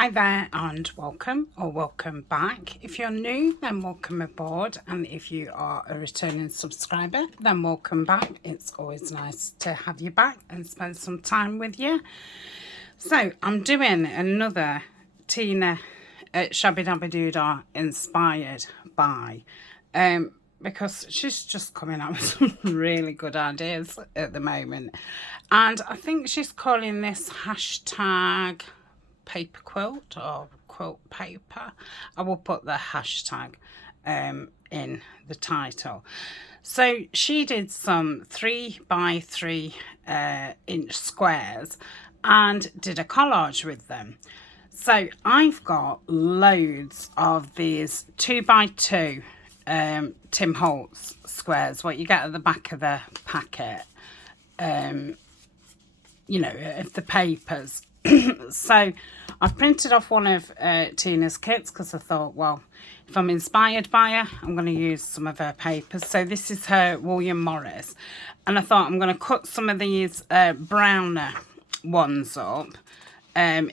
Hi there and welcome or welcome back. If you're new, then welcome aboard, and if you are a returning subscriber, then welcome back. It's always nice to have you back and spend some time with you. So I'm doing another Tina Shabby Dabby Doodah inspired by because she's just coming up with some really good ideas at the moment, and I think she's calling this hashtag paper quilt or quilt paper. I will put the hashtag in the title. So she did some 3x3 inch squares and did a collage with them. So I've got loads of these 2x2 Tim Holtz squares, what you get at the back of the packet, you know, of the papers. So I've printed off one of Tina's kits because I thought, well, if I'm inspired by her, I'm going to use some of her papers. So this is her William Morris, and I thought I'm going to cut some of these browner ones up in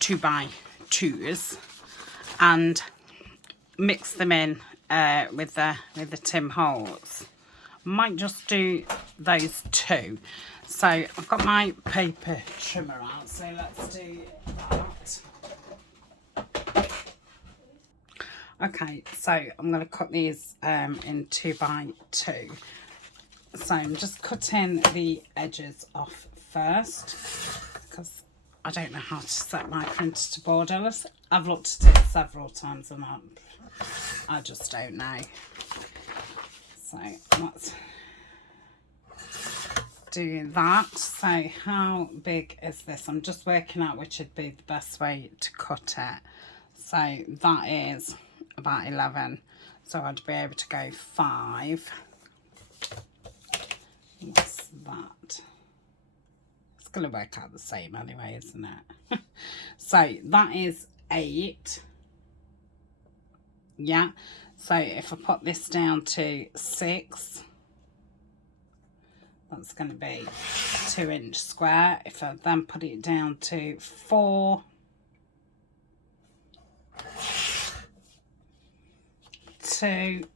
2x2s and mix them in with the Tim Holtz. Might just do those two. So I've got my paper trimmer out, so let's do that. Okay, so I'm going to cut these in 2x2. So I'm just cutting the edges off first because I don't know how to set my printer to borderless. I've looked at it several times and I just don't know. So let's do that. So how big is this? I'm just working out which would be the best way to cut it. So that is about 11, so I'd be able to go 5. What's that? It's going to work out the same anyway, isn't it? So that is 8. Yeah, so if I put this down to 6, that's going to be 2-inch square. If I then put it down to 4, 2,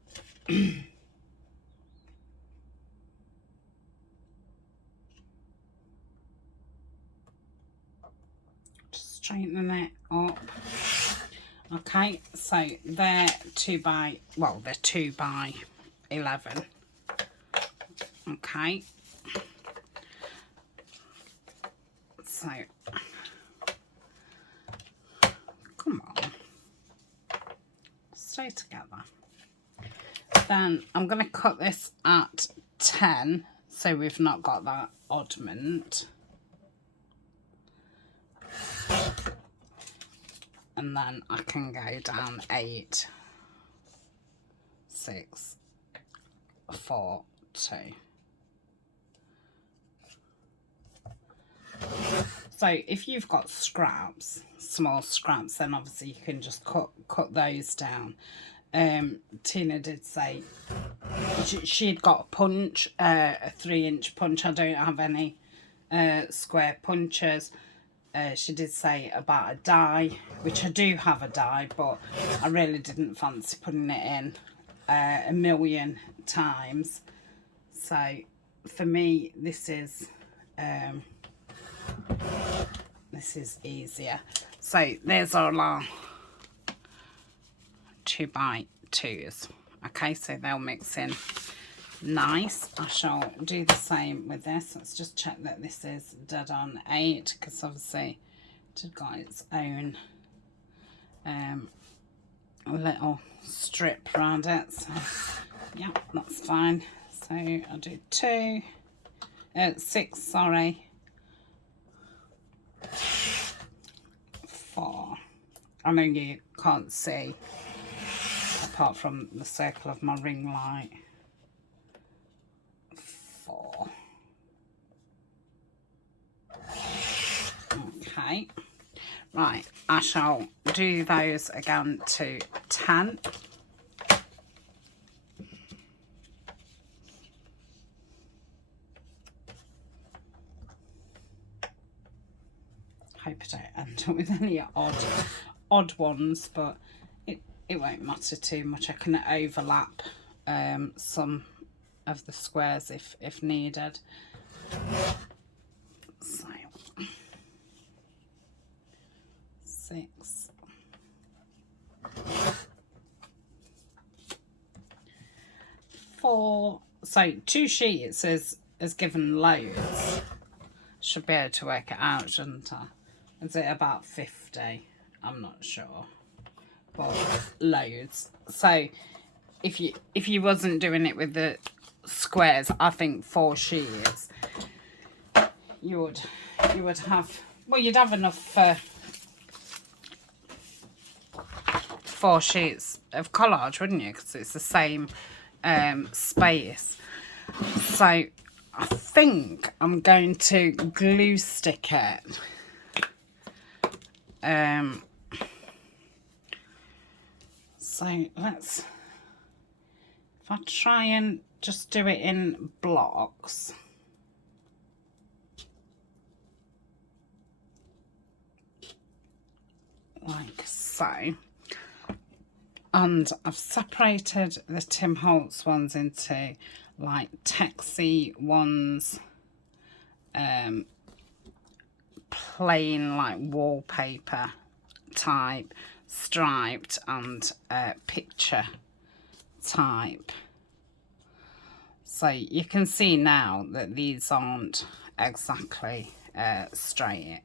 just straightening it up. Okay, so they're 2x11. Okay, so come on, stay together. Then I'm going to cut this at 10, so we've not got that oddment. And then I can go down 8, 6, 4, 2. So if you've got scraps, small scraps, then obviously you can just cut those down. Tina did say she'd got a punch, a 3-inch punch. I don't have any square punches. She did say about a die, which I do have a die, but I really didn't fancy putting it in a million times. So for me, this is easier. So there's our 2x2s. Okay, so they'll mix in nice. I shall do the same with this. Let's just check that this is dead on 8, because obviously it's got its own little strip around it. So yeah, that's fine. So I'll do 6, sorry, 4. I know you can't see apart from the circle of my ring light. 4. Okay, right, I shall do those again to 10. Hope hope I don't end up with any odd ones, but it won't matter too much. I can overlap some of the squares if needed. So 6, 4. So 2 sheets has given loads. Should be able to work it out, shouldn't I? Is it about 50? I'm not sure, but loads. So if you wasn't doing it with the squares, I think 4 sheets you would have. Well, you'd have enough for 4 sheets of collage, wouldn't you? Because it's the same space. So I think I'm going to glue stick it. So let's, if I try and just do it in blocks. Like so. And I've separated the Tim Holtz ones into like texy ones, plain like wallpaper type, striped, and picture type. So you can see now that these aren't exactly straight,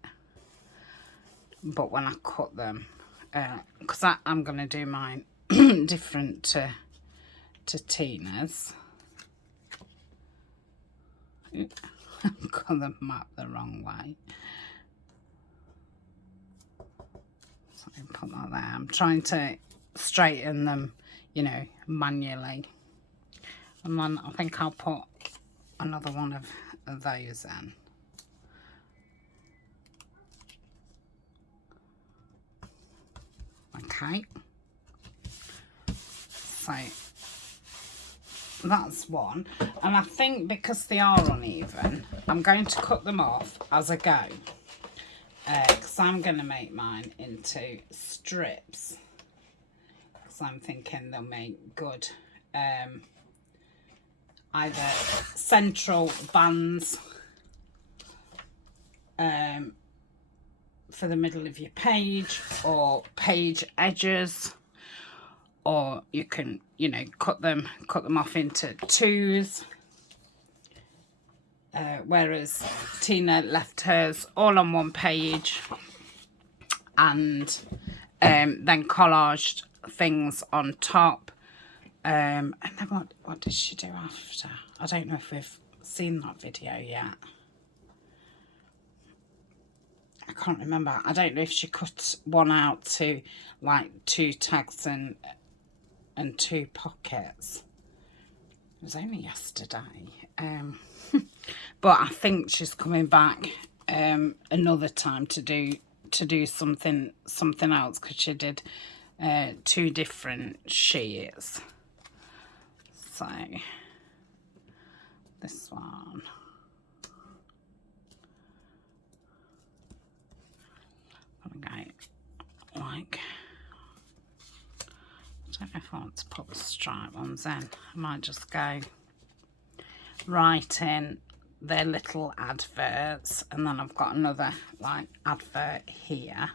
but when I cut them, because I'm going to do mine different to Tina's. I've got them mapped the wrong way. So I put that there. I'm trying to straighten them, you know, manually. And then I think I'll put another one of those in. Okay. So that's one. And I think because they are uneven, I'm going to cut them off as I go. Because I'm going to make mine into strips. Because I'm thinking they'll make good either central bands for the middle of your page, or page edges, or you can, you know, cut them off into 2s. Whereas Tina left hers all on one page, and then collaged things on top. And then what did she do after? I don't know if we've seen that video yet. I can't remember. I don't know if she cut one out to like 2 tags and 2 pockets. It was only yesterday. But I think she's coming back another time to do something else, because she did 2 different sheets. So this one. Okay, like, I don't know if I want to put the stripe ones in. I might just go right in their little adverts, and then I've got another like advert here.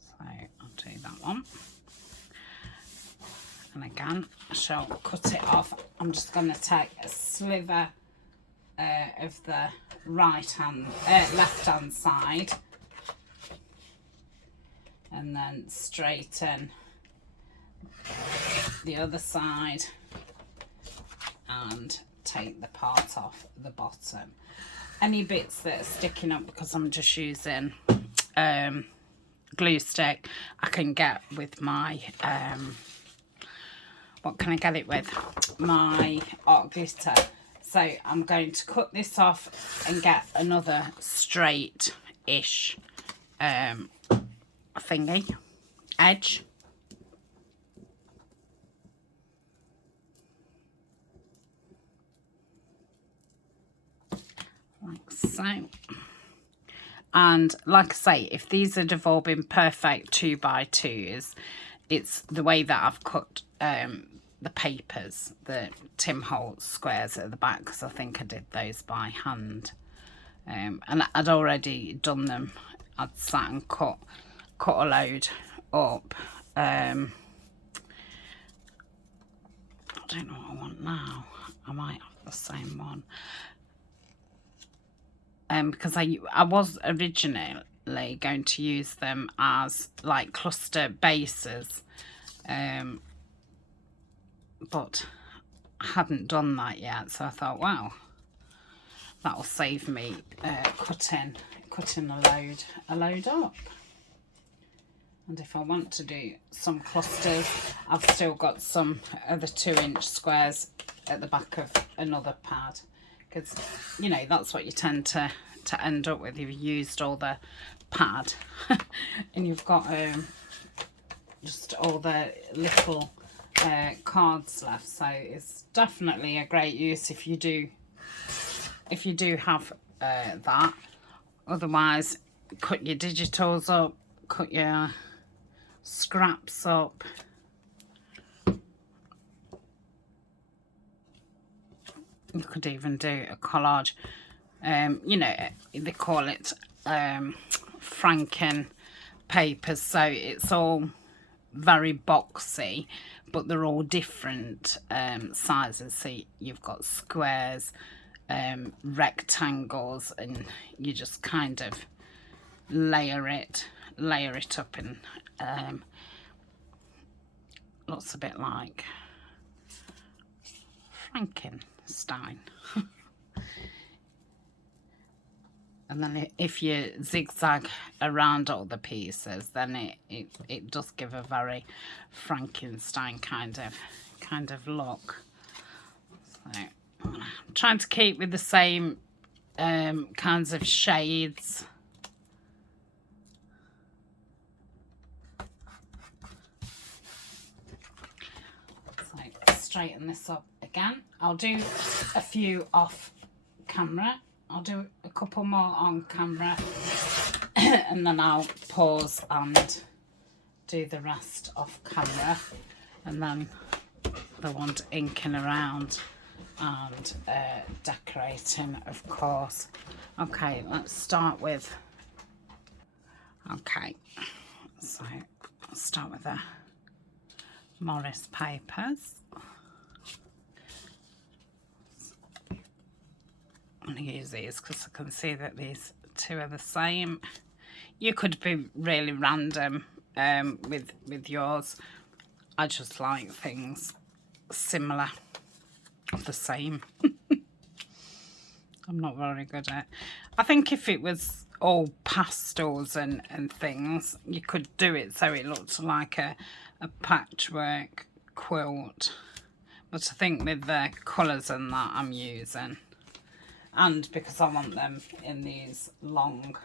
So I'll do that one. And again, I shall cut it off. I'm just going to take a sliver of the left hand side, and then straighten the other side and take the part off the bottom. Any bits that are sticking up, because I'm just using glue stick, I can get with my what can I get it with? My art glitter. So I'm going to cut this off and get another straight-ish thingy, edge. Like so. And like I say, if these had have all been perfect 2x2s, it's the way that I've cut the papers, the Tim Holtz squares at the back, because I think I did those by hand. And I'd already done them. I'd sat and cut a load up. I don't know what I want now. I might have the same one. Because I was originally going to use them as like cluster bases, but I hadn't done that yet, so I thought, wow, that'll save me cutting a load up. And if I want to do some clusters, I've still got some of the 2-inch squares at the back of another pad. Because, you know, that's what you tend to end up with. You've used all the pad and you've got just all the little cards left. So it's definitely a great use if you do have that. Otherwise, cut your digitals up, cut your scraps up. You could even do a collage. You know, they call it Franken papers, so it's all very boxy, but they're all different sizes. So you've got squares, rectangles, and you just kind of layer it up in looks a bit like Frankenstein. And then if you zigzag around all the pieces, then it does give a very Frankenstein kind of look. So I'm trying to keep with the same kinds of shades. So straighten this up again. I'll do a few off camera. I'll do a couple more on camera and then I'll pause and do the rest off camera, and then the ones inking around and decorating, of course. Okay, let's start with, okay, so I'll start with the Morris papers. I'm going to use these because I can see that these two are the same. You could be really random with yours. I just like things similar, the same. I'm not very good at it. I think if it was all pastels and things, you could do it so it looked like a patchwork quilt. But I think with the colours and that I'm using, and because I want them in these long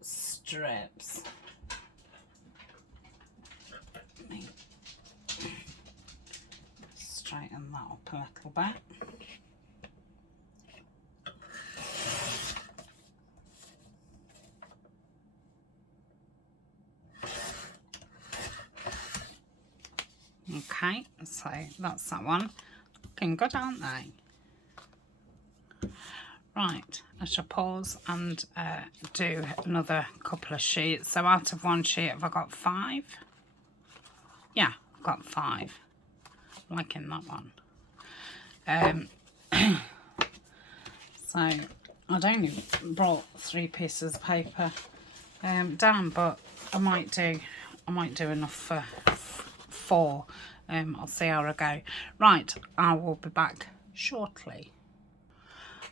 strips, let me straighten that up a little bit. Okay, so that's that one. Looking good, aren't they? Right, I shall pause and do another couple of sheets. So out of one sheet, have I got 5? Yeah, I've got 5. I'm liking that one. So I'd only brought 3 pieces of paper down, but I might do enough for 4. I'll see how I go. Right, I will be back shortly.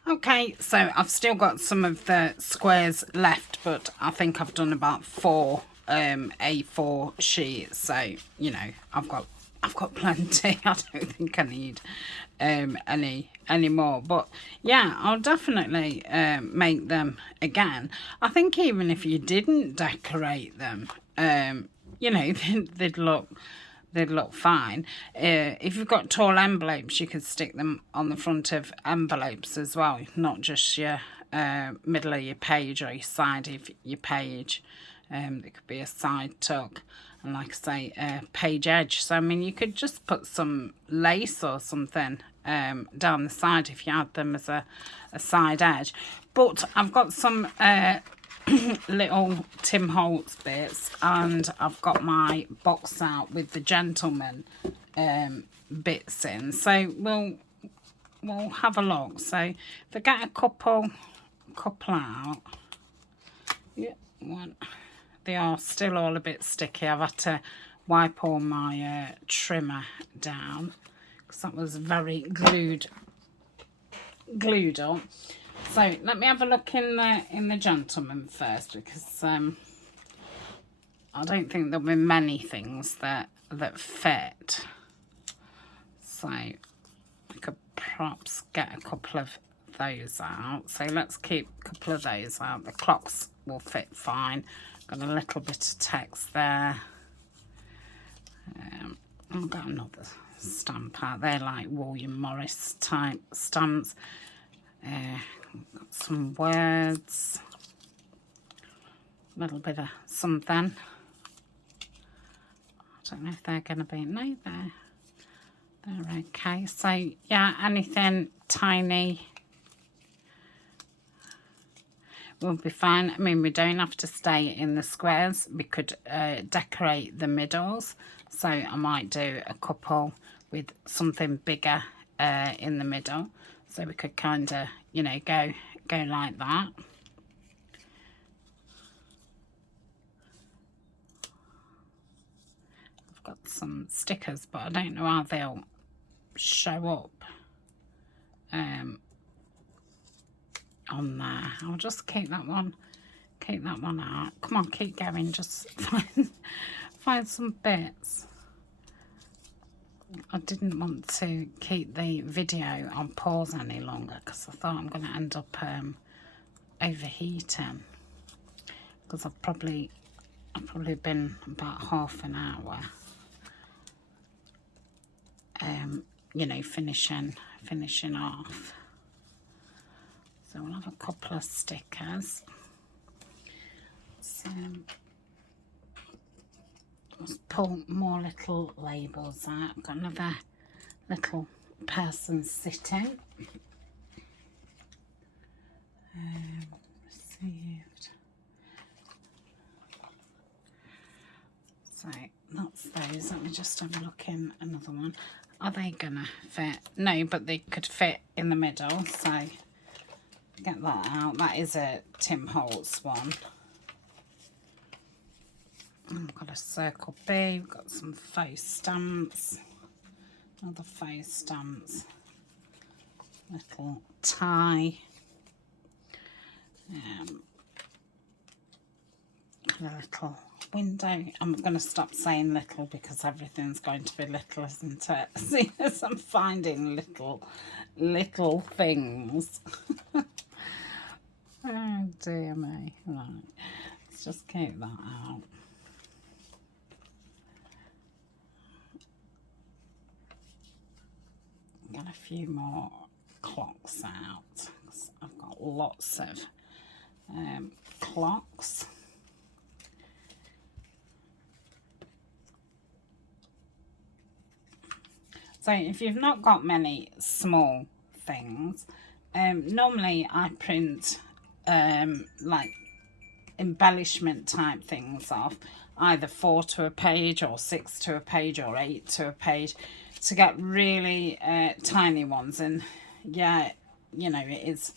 Okay, so I've still got some of the squares left, but I think I've done about 4 A4 sheets, so you know I've got plenty. I don't think I need any more, but yeah, I'll definitely make them again. I think even if you didn't decorate them, you know, they'd look fine. If you've got tall envelopes, you could stick them on the front of envelopes as well, not just your middle of your page or your side of your page. It could be a side tuck, and like I say, a page edge. So I mean, you could just put some lace or something down the side if you had them as a side edge. But I've got some little Tim Holtz bits, and I've got my box out with the gentleman bits in. So we'll have a look. So if I get a couple out, yeah, one. They are still all a bit sticky. I've had to wipe all my trimmer down because that was very glued up. So let me have a look in the gentleman first, because I don't think there'll be many things that fit. So I could perhaps get a couple of those out. So let's keep a couple of those out. The clocks will fit fine. Got a little bit of text there. I've got another stamp out there, like William Morris type stamps. Got some words. A little bit of something. I don't know if they're going to be... No, they're okay. So, yeah, anything tiny will be fine. I mean, we don't have to stay in the squares. We could decorate the middles. So I might do a couple with something bigger in the middle. So we could kind of, you know, go like that. I've got some stickers, but I don't know how they'll show up on there. I'll just keep that one out. Come on, keep going. Just find some bits. I didn't want to keep the video on pause any longer because I thought I'm going to end up overheating, because I've probably been about half an hour you know, finishing off. So we'll have a couple of stickers. So let's pull more little labels out. Got another little person sitting. Received. So that's those. Let me just have a look in another one. Are they gonna fit? No, but they could fit in the middle. So get that out. That is a Tim Holtz one. I've got a circle B. We've got some faux stamps. Another faux stamps. Little tie. Got a little window. I'm going to stop saying little because everything's going to be little, isn't it? See, as I'm finding little things. Oh dear me. Right, let's just keep that out. Got a few more clocks out. I've got lots of clocks. So if you've not got many small things, normally I print like embellishment type things off, either 4 to a page or 6 to a page or 8 to a page, to get really tiny ones. And yeah, you know, it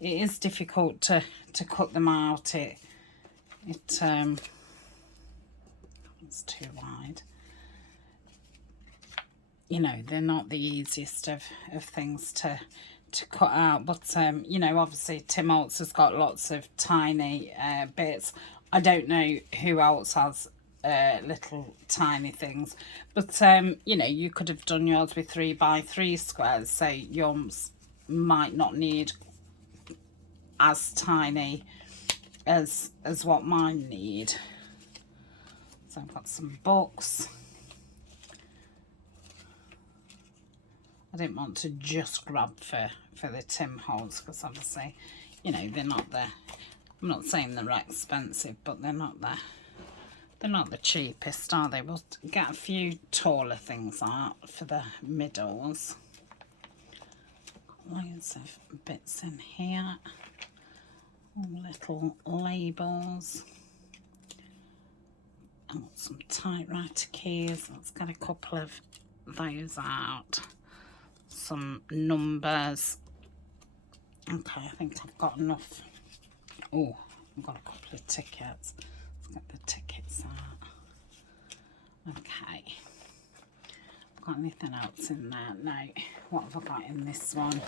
is difficult to cut them out. It's too wide. You know, they're not the easiest of things to cut out, but you know, obviously Tim Holtz has got lots of tiny bits. I don't know who else has little tiny things, but you know, you could have done yours with 3 by 3 squares, so yours might not need as tiny as what mine need. So I've got some books. I didn't want to just grab for the Tim Holtz, because obviously, you know, they're not the, I'm not saying they're expensive, but they're not the cheapest, are they? We'll get a few taller things out for the middles. Loads of bits in here. All little labels. I want some typewriter keys. Let's get a couple of those out. Some numbers. Okay, I think I've got enough. Oh, I've got a couple of tickets. Let's get the tickets out. Okay. Got anything else in there? No. What have I got in this one?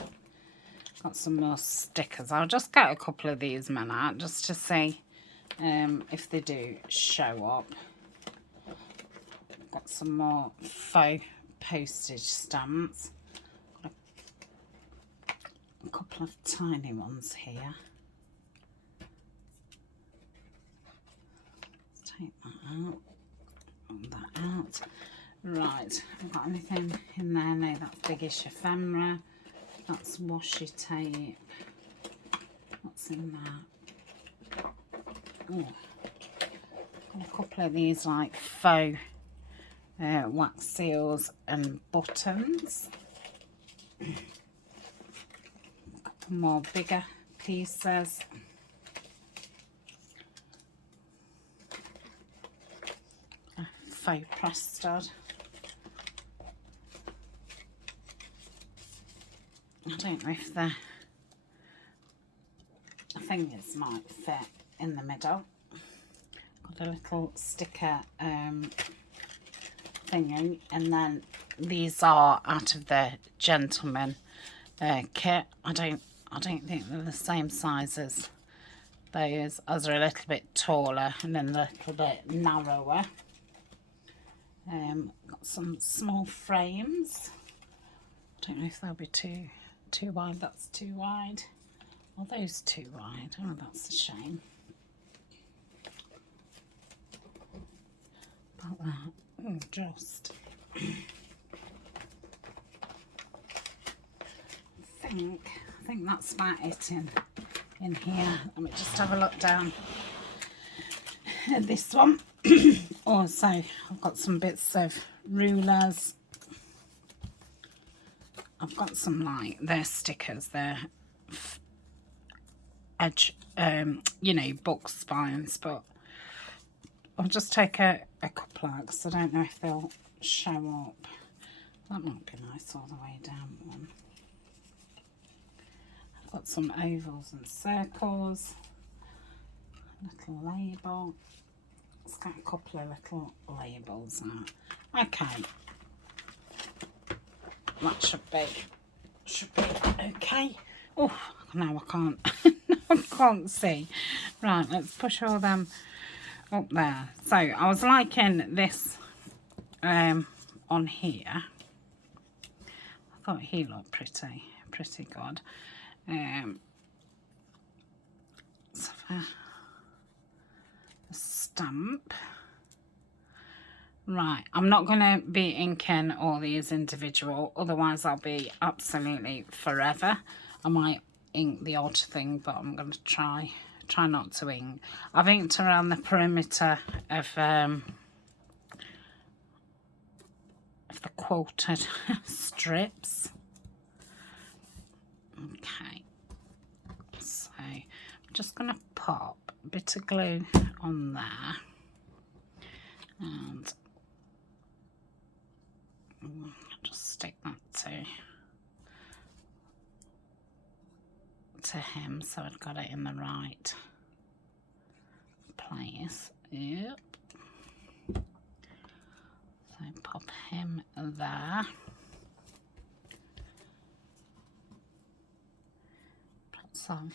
Got some more stickers. I'll just get a couple of these men out just to see if they do show up. Got some more faux postage stamps. Got a couple of tiny ones here. Let's take that out. Put that out. Right, have I got anything in there? No, that's biggish ephemera. That's washi tape. What's in there? Oh, got a couple of these like faux wax seals and buttons. A couple more bigger pieces. A faux press stud. I don't know if the fingers might fit in the middle. Got a little sticker thingy, and then these are out of the gentleman kit. I don't think they're the same size as those. As are a little bit taller and then a little bit narrower. Got some small frames. I don't know if they'll be too wide. That's too wide. Are those too wide? Oh, that's a shame. About that. Oh, just. I think that's about it in here. Let me just have a look down at this one. Also, I've got some bits of rulers. I've got some like, they're stickers, they're edge, you know, book spines, but I'll just take a couple out because I don't know if they'll show up. That might be nice all the way down one. I've got some ovals and circles, a little label. Let's get a couple of little labels out. Okay. That should be okay. Oh, now I can't I can't see. Right, let's push all them up there. So I was liking this on here. I thought he looked pretty good. So a stamp. Right, I'm not going to be inking all these individual, otherwise I'll be absolutely forever. I might ink the odd thing, but I'm going to try not to ink. I've inked around the perimeter of the quilted strips. Okay, so I'm just going to pop a bit of glue on there, and just stick that to him so I've got it in the right place. Yep. So pop him there. Put some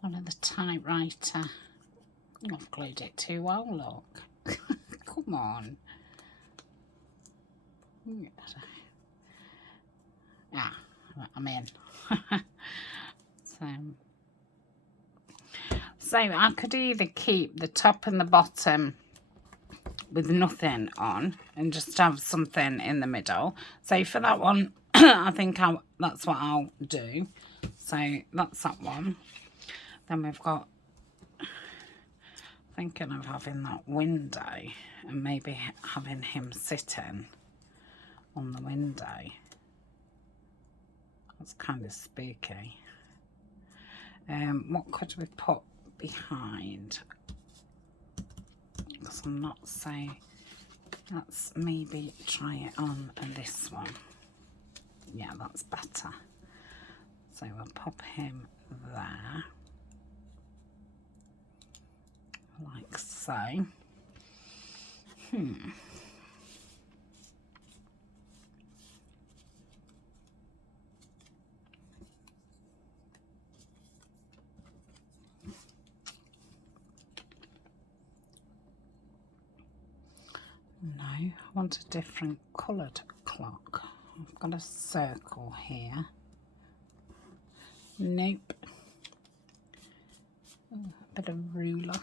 one of the typewriter. Oh, I've glued it too well, look. Come on. Ah, I'm in. So I could either keep the top and the bottom with nothing on and just have something in the middle. So for that one, I think that's what I'll do. So that's that one. Then we've got, thinking of having that window and maybe having him sitting on the window. That's kind of spooky. What could we put behind? Because I'm not so, let's maybe try it on this one. Yeah, that's better. So we'll pop him there, like so. No, I want a different coloured clock. I've got a circle here. Nope. A bit of ruler.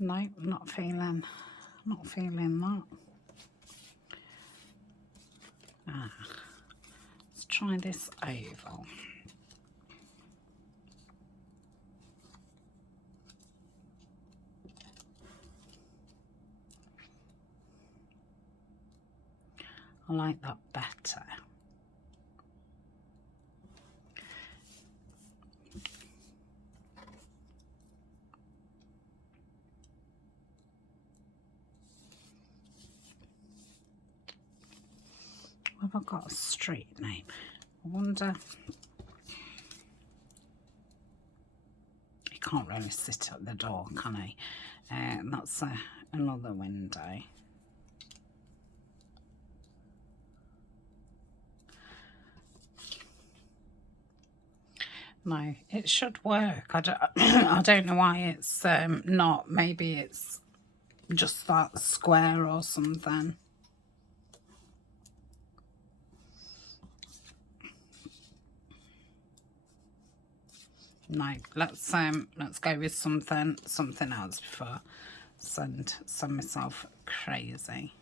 No, not feeling that. Let's try this oval. I like that better. Have I got a street name? I wonder. He can't really sit at the door, can he? That's another window. No, it should work. I don't, I don't know why it's not. Maybe it's just that square or something. No, let's go with something else before send myself crazy.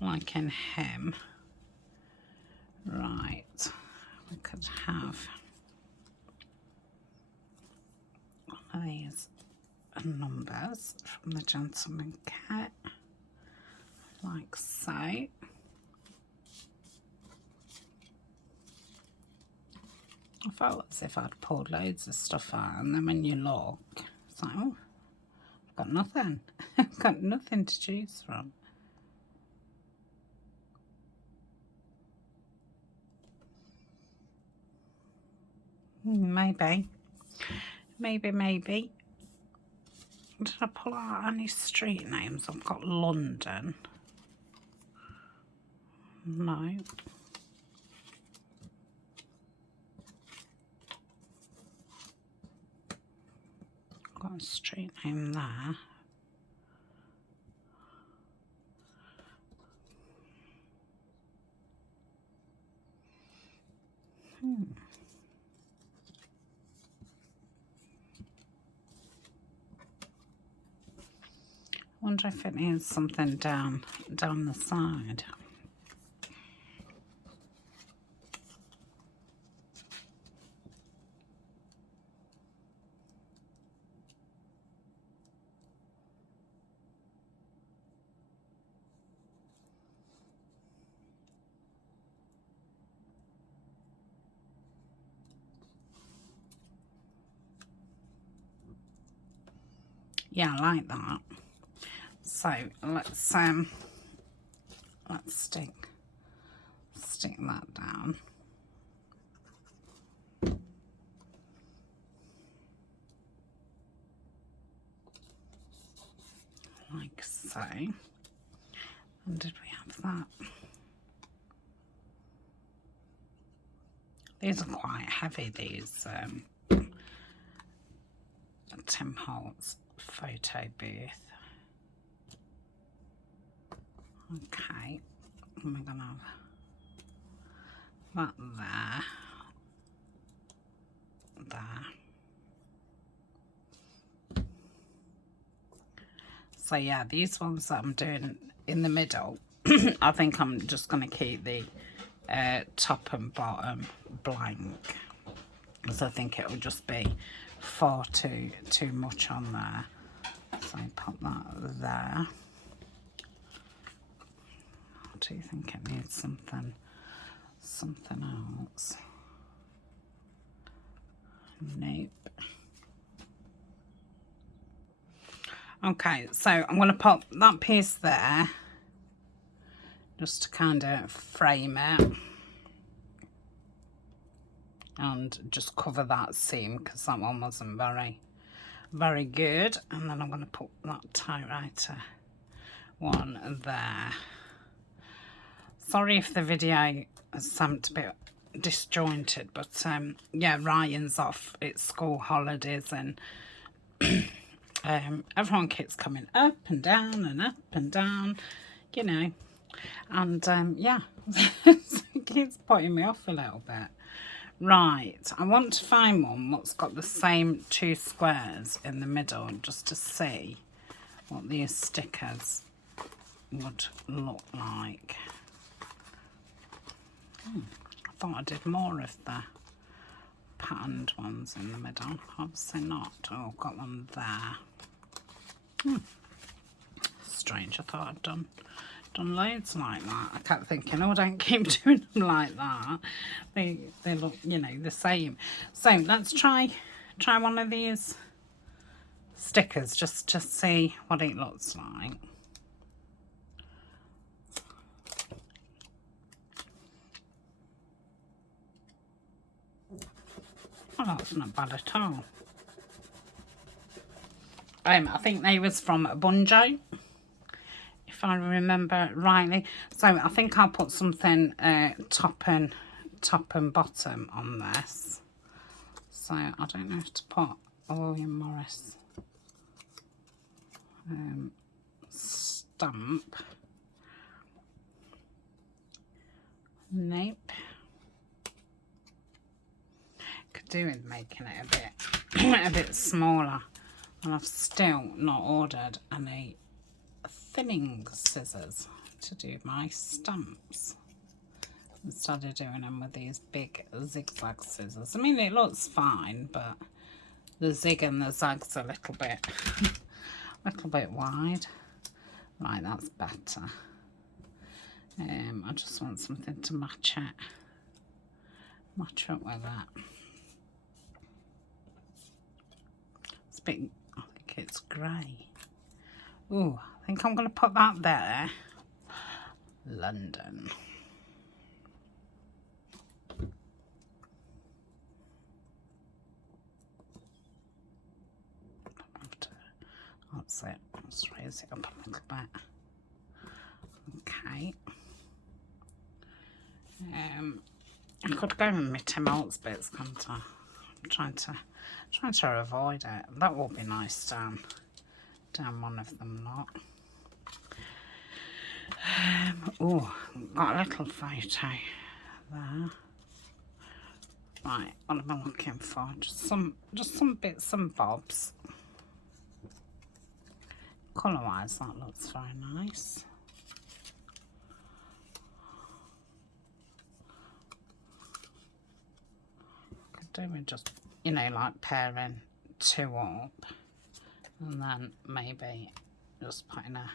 Liking him. Right, we could have one of these numbers from the gentleman cat, like so. I felt as if I'd pulled loads of stuff out, and then when you look, it's like, oh, I've got nothing. I've got nothing to choose from. Maybe. Did I pull out any street names? I've got London. No. Got a street name there. I wonder if it needs something down the side. Yeah, I like that. So let's stick that down. Like so. And did we have that? These are quite heavy, these Tim Holtz photo booth. Okay, and we're gonna have that there. So yeah, these ones that I'm doing in the middle, I think I'm just going to keep the top and bottom blank, because I think it will just be far too much on there. So pop that there. Do you think it needs something else? Nope. Okay, so I'm going to pop that piece there just to kind of frame it and just cover that seam, because that one wasn't very good. And then I'm going to put that typewriter one there. Sorry if the video sounds a bit disjointed, but yeah, Ryan's off, it's school holidays, and everyone keeps coming up and down and up and down, you know, and yeah, it keeps putting me off a little bit. Right, I want to find one that's got the same two squares in the middle, just to see what these stickers would look like. I thought I did more of the patterned ones in the middle. Obviously not. Oh, I've got one there. Strange, I thought I'd done loads like that. I kept thinking, oh, don't keep doing them like that. They look, you know, the same. So let's try one of these stickers just to see what it looks like. Oh, that's not bad at all. I think they was from Bunjo, if I remember rightly. So I think I'll put something top and bottom on this. So I don't know if to put a William Morris stamp. Nope. Could do with making it a bit smaller. And I've still not ordered any thinning scissors to do my stamps, instead of doing them with these big zigzag scissors. I mean, it looks fine, but the zig and the zag's a little bit wide. Right, that's better. I just want something to match up with that. It's a bit, I think it's grey. Ooh, I think I'm going to put that there. London. That's it. Let's raise it up a little bit. Okay. I could go with Mickey Mouse bits, can't I? I'm trying to avoid it. That will be nice down one of them, not. Oh, got a little photo there. Right, what am I looking for? Just some bits and bobs. Colour-wise, that looks very nice. Could do with just, you know, like pairing two up, and then maybe just putting a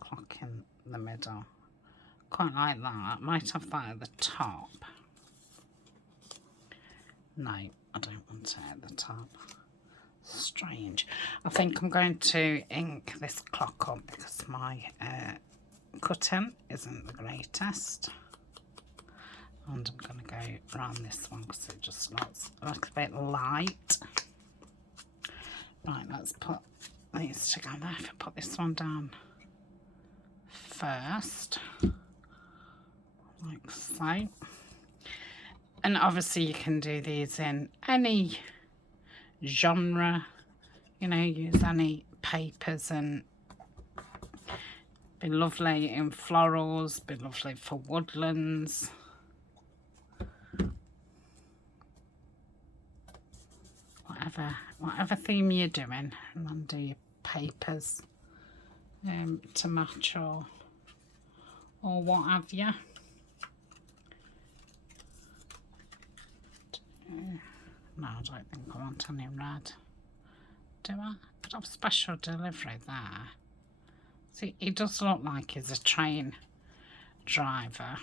clock in the middle. Quite like that. Might have that at the top. No, I don't want it at the top. Strange. I think I'm going to ink this clock up because my cutting isn't the greatest. And I'm going to go around this one because it just looks a little bit light. Right, let's put these together. If I put this one down first, like so. And obviously you can do these in any genre, you know, use any papers, and be lovely in florals, be lovely for woodlands. Whatever theme you're doing, and then do your papers to match or what have you. No, I don't think I want any red. Do I? Could have special delivery there. See, he does look like he's a train driver.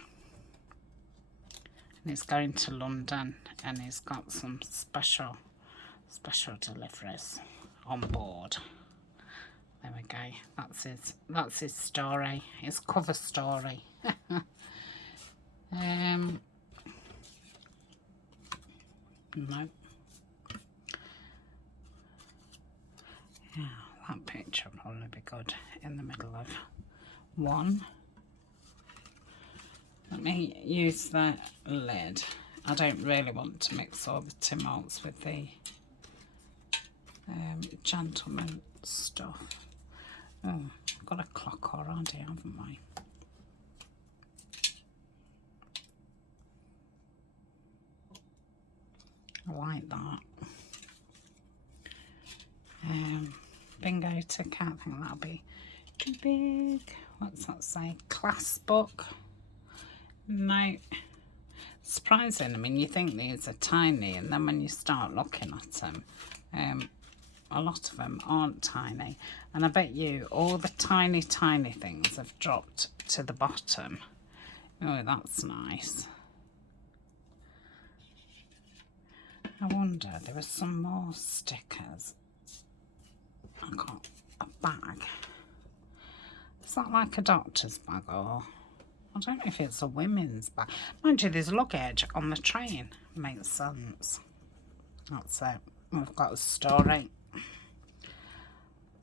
And he's going to London and he's got some special deliveries on board. There we go. That's his story, his cover story. No. Yeah, that picture will probably be good in the middle of one. Let me use the lid. I don't really want to mix all the Tim Holtz with the gentleman stuff. Oh, I've got a clock already, haven't we? I like that. Bingo ticket, I think that'll be too big. What's that say? Class book. No. Surprising. I mean, you think these are tiny, and then when you start looking at them, a lot of them aren't tiny. And I bet you all the tiny things have dropped to the bottom. Oh, that's nice. I wonder, there were some more stickers. I got a bag. Is that like a doctor's bag, or I don't know if it's a women's bag. Mind you, there's luggage on the train. Makes sense. That's it. We've got a story.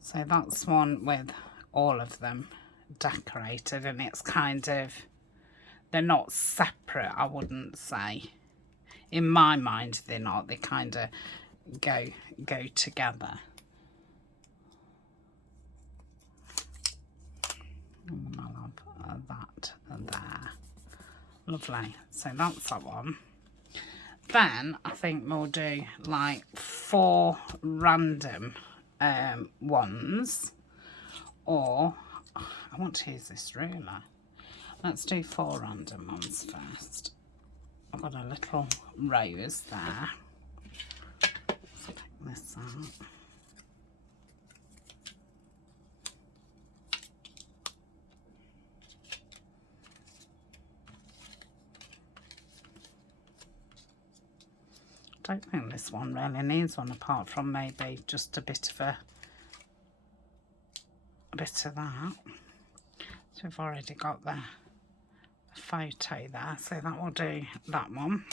So that's one with all of them decorated, and it's kind of, they're not separate, I wouldn't say. In my mind, they're not. They kind of go together. And I'll have that there. Lovely. So that's that one. Then I think we'll do like 4 random ones, or I want to use this ruler. Let's do 4 random ones first. I've got a little rose there. Let's take this out. I don't think this one really needs one, apart from maybe just a bit of that. So we've already got the photo there, so that will do that one.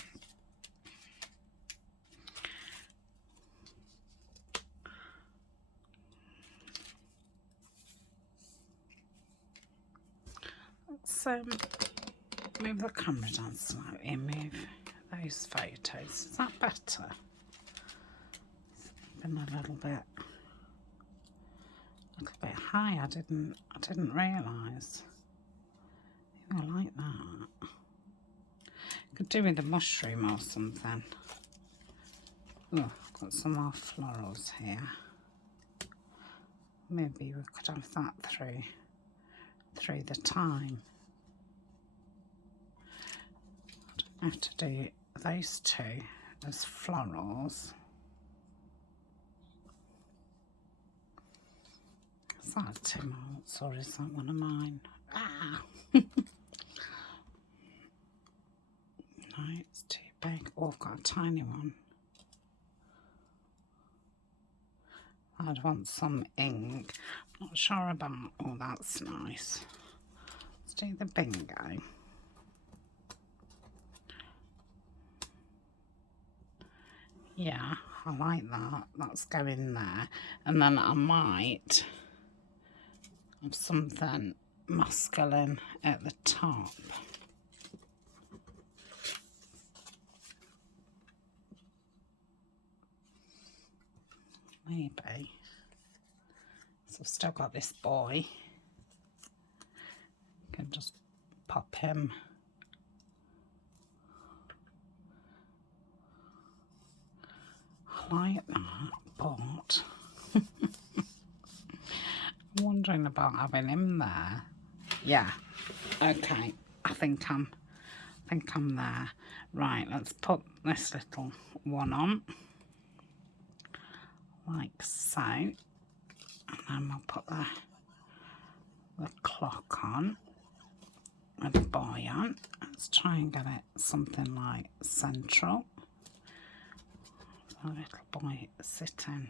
Let's move the camera down slightly and move those photos. Is that better? It's been a little bit high. I didn't realise. I like that. Could do with a mushroom or something. Oh, I've got some more florals here. Maybe we could have that through the time. I don't have to do those 2 as florals. Is that Tim Holtz, or is that one of mine? Ah! No, it's too big. Oh, I've got a tiny one. I'd want some ink. Not sure about. Oh, that's nice. Let's do the bingo. Yeah, I like that. That's going there. And then I might have something masculine at the top. Maybe. So I've still got this boy. Can just pop him. I like that, but I wonder wondering about having him there. Yeah. Okay. I think I'm there. Right, let's put this little one on. Like so. And then we'll put the clock on. And the boy on. Let's try and get it something like central. The little boy sitting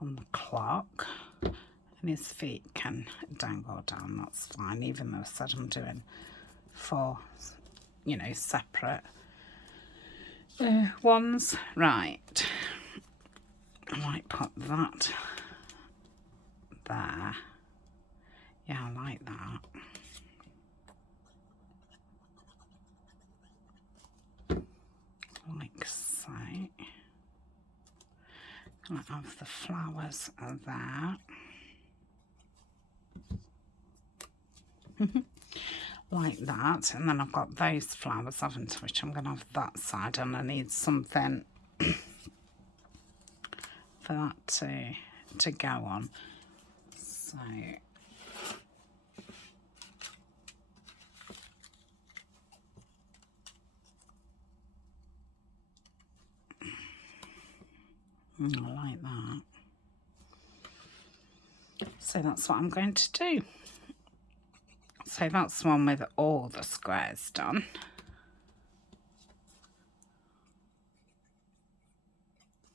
on the clock. And his feet can dangle down, that's fine, even though I said I'm doing 4, you know, separate ones. Right, I might put that there. Yeah, I like that. Like so. Gonna have the flowers there. Like that, and then I've got those flowers, haven't I, which I'm going to have that side, and I need something for that to go on. So I like that. So that's what I'm going to do. So that's one with all the squares done.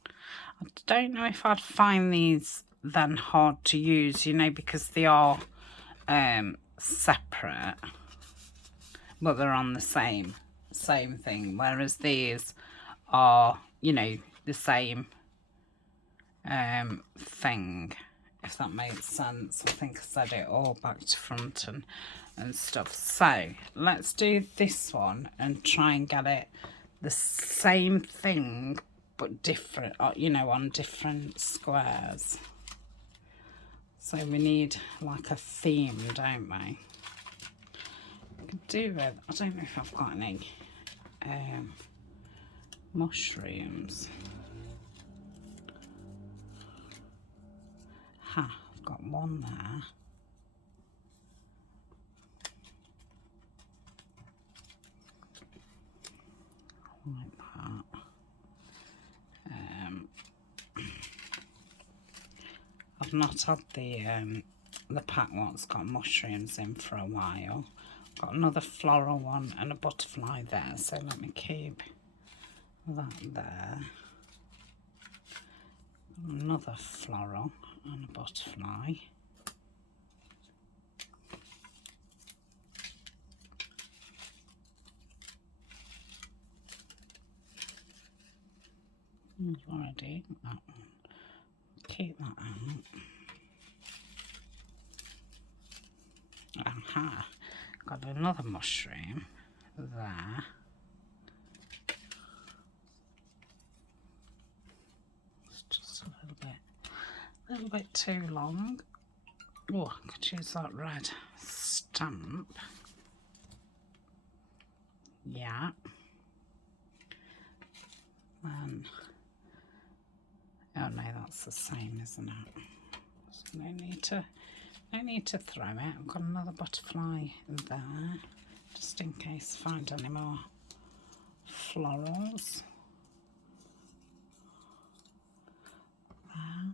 I don't know if I'd find these then hard to use, you know, because they are separate, but they're on the same thing, whereas these are, you know, the same thing, if that makes sense. I think I said it all back to front and stuff. So let's do this one and try and get it the same thing but different, you know, on different squares. So we need like a theme, don't we? I could do with, I don't know if I've got any mushrooms. Ha, I've got one there. Like that. I've not had the pack one's got mushrooms in for a while. Got another floral one and a butterfly there, so let me keep that there. Another floral and a butterfly. Already that one. Keep that out. Aha, got another mushroom there. It's just a little bit too long. Oh, I could use that red stamp. Yeah. And oh no, that's the same, isn't it? So no need to throw it. I've got another butterfly there, just in case I find any more florals. There.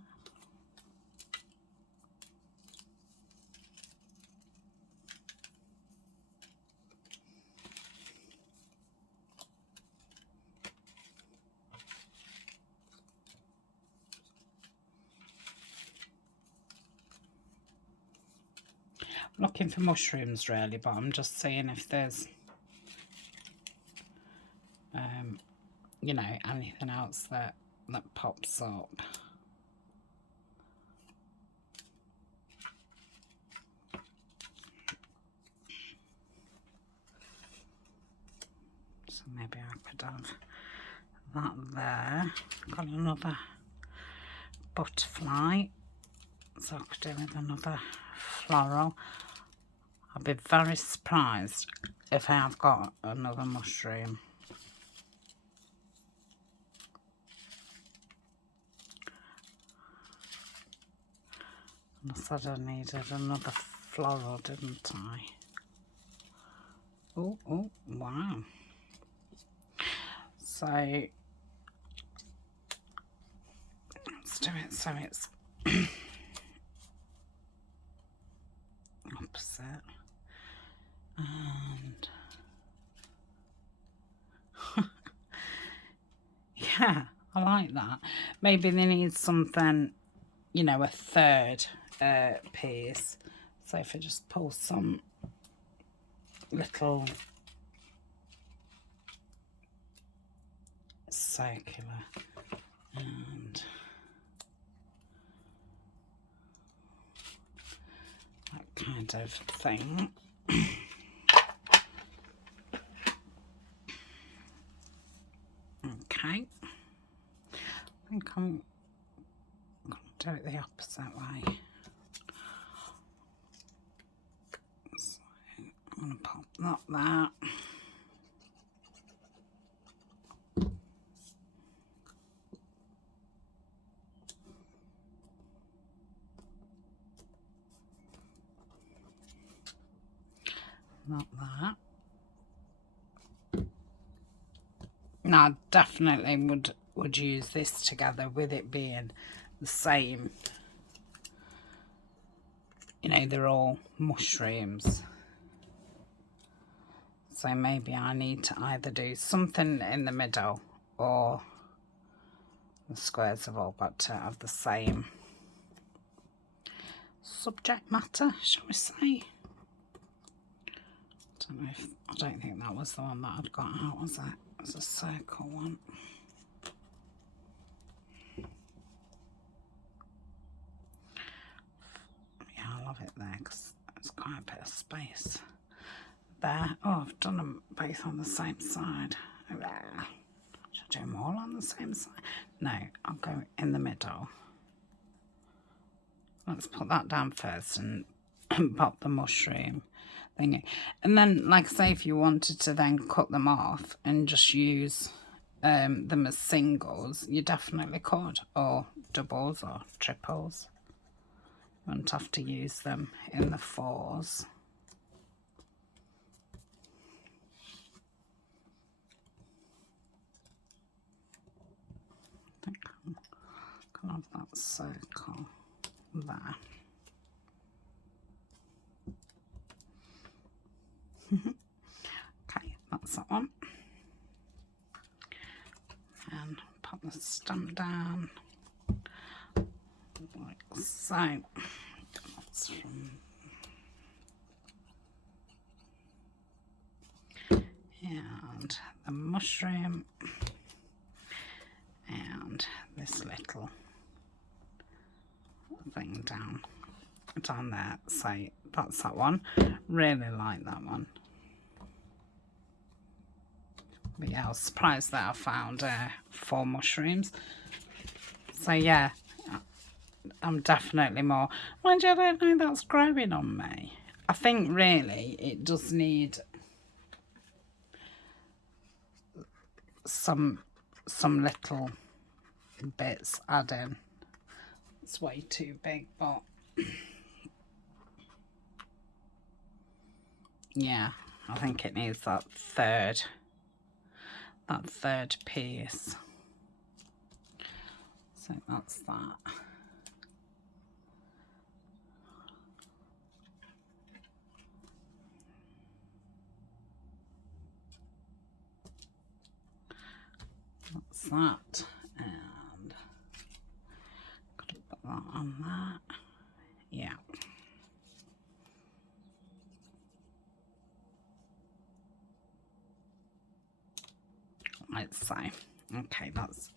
Looking for mushrooms really, but I'm just seeing if there's you know, anything else that pops up. So maybe I could have that there. Got another butterfly, so I could do with another floral. I'd be very surprised if I have got another mushroom. I said I needed another floral, didn't I? Oh, oh, wow. So let's do it so it's opposite. And yeah, I like that. Maybe they need something, you know, a third piece. So if I just pull some little circular and that kind of thing. Okay, I think I'm going to do it the opposite way. So I'm going to pop that there. Not that. Now, I definitely would use this together with it being the same. You know, they're all mushrooms. So maybe I need to either do something in the middle, or the squares have all got to have the same subject matter, shall we say. I don't think that was the one that I'd got out, was it? It was a circle one. Yeah, I love it there because there's quite a bit of space there. Oh, I've done them both on the same side. Should I do them all on the same side? No, I'll go in the middle. Let's put that down first and pop the mushroom thingy. And then, like I say, if you wanted to then cut them off and just use them as singles, you definitely could, or doubles or triples. You won't have to use them in the fours. I think I'm gonna have that circle there. Okay, that's that one. And pop the stamp down like so. That's from, and the mushroom and this little thing down there. So that's that one. Really like that one. But yeah, I was surprised that I found 4 mushrooms. So yeah, I'm definitely more. Mind you, I don't know that's growing on me. I think really it does need some little bits added. It's way too big, but yeah, I think it needs that third piece. So that's that. That's that, and got to put that on that. Yeah. Let's say, okay, that's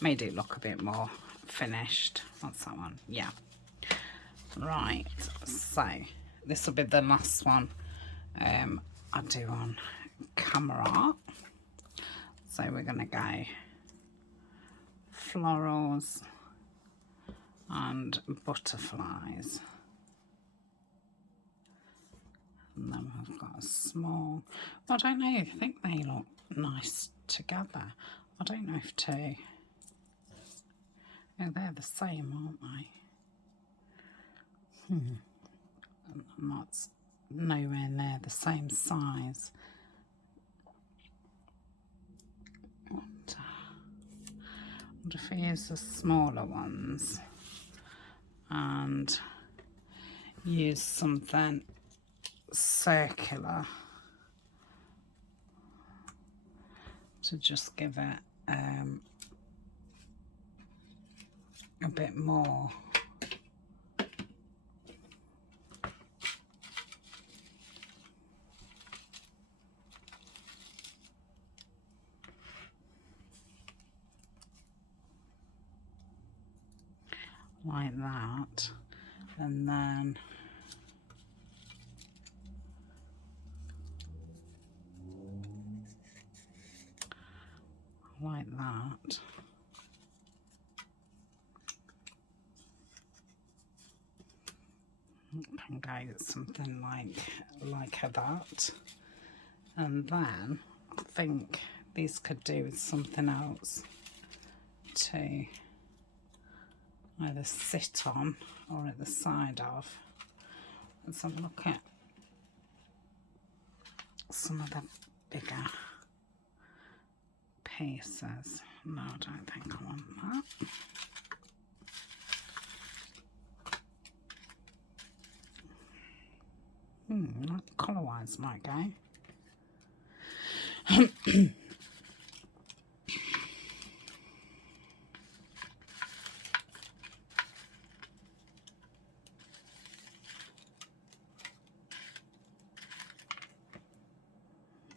made it look a bit more finished. That's that one. Yeah. Right. So this will be the last one I do on camera. So we're gonna go florals and butterflies, and then we've got a small, I don't know, I think they look nice together. I don't know if oh, they're the same, aren't they? And that's nowhere near the same size. What if I use the smaller ones and use something circular to just give it a bit more. Like that, and then like that. Can go something like that, and then I think these could do with something else to either sit on or at the side of. Let's have a look at some of the bigger pieces. No, I don't think I want that. That colour-wise might go.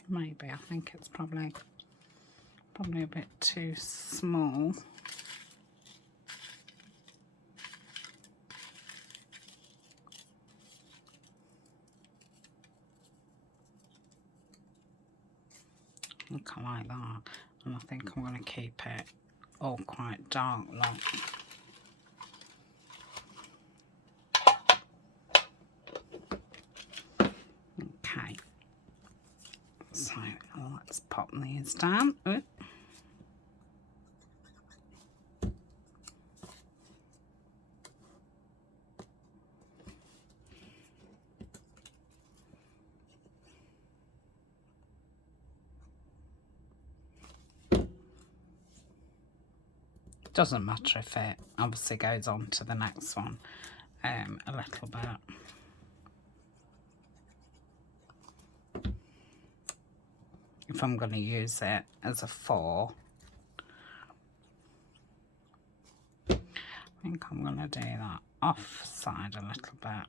Maybe, I think it's probably a bit too small. Look, I like that, and I think I'm going to keep it all quite dark like. Okay, so let's pop these down. Ooh. Doesn't matter if it obviously goes on to the next one a little bit. If I'm going to use it as a 4, I think I'm going to do that off side a little bit.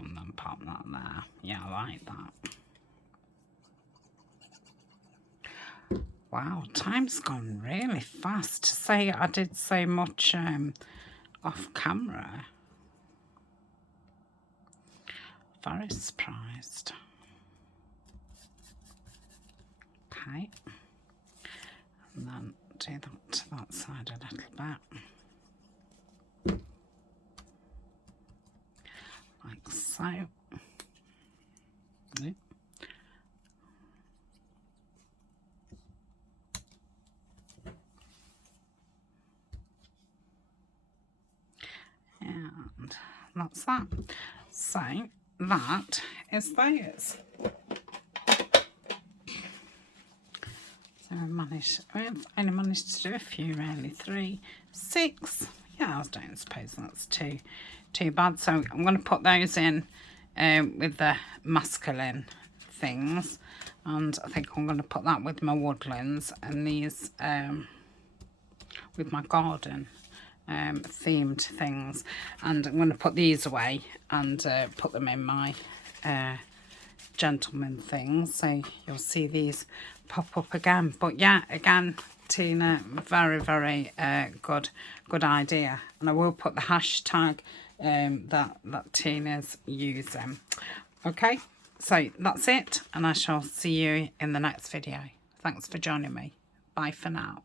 And then pop that there. Yeah, I like that. Wow, time's gone really fast. To say I did so much off camera. Very surprised. Okay. And then do that to that side a little bit. Like so. And that's that. So that is those. So we've only managed to do a few really. 3, 6. Yeah, I don't suppose that's too bad. So I'm going to put those in with the masculine things, and I think I'm going to put that with my woodlands, and these with my garden themed things, and I'm going to put these away and put them in my gentleman things, so you'll see these pop up again. But yeah, again, Tina, very good idea, and I will put the hashtag that Tina's using. Okay, so that's it, and I shall see you in the next video. Thanks for joining me. Bye for now.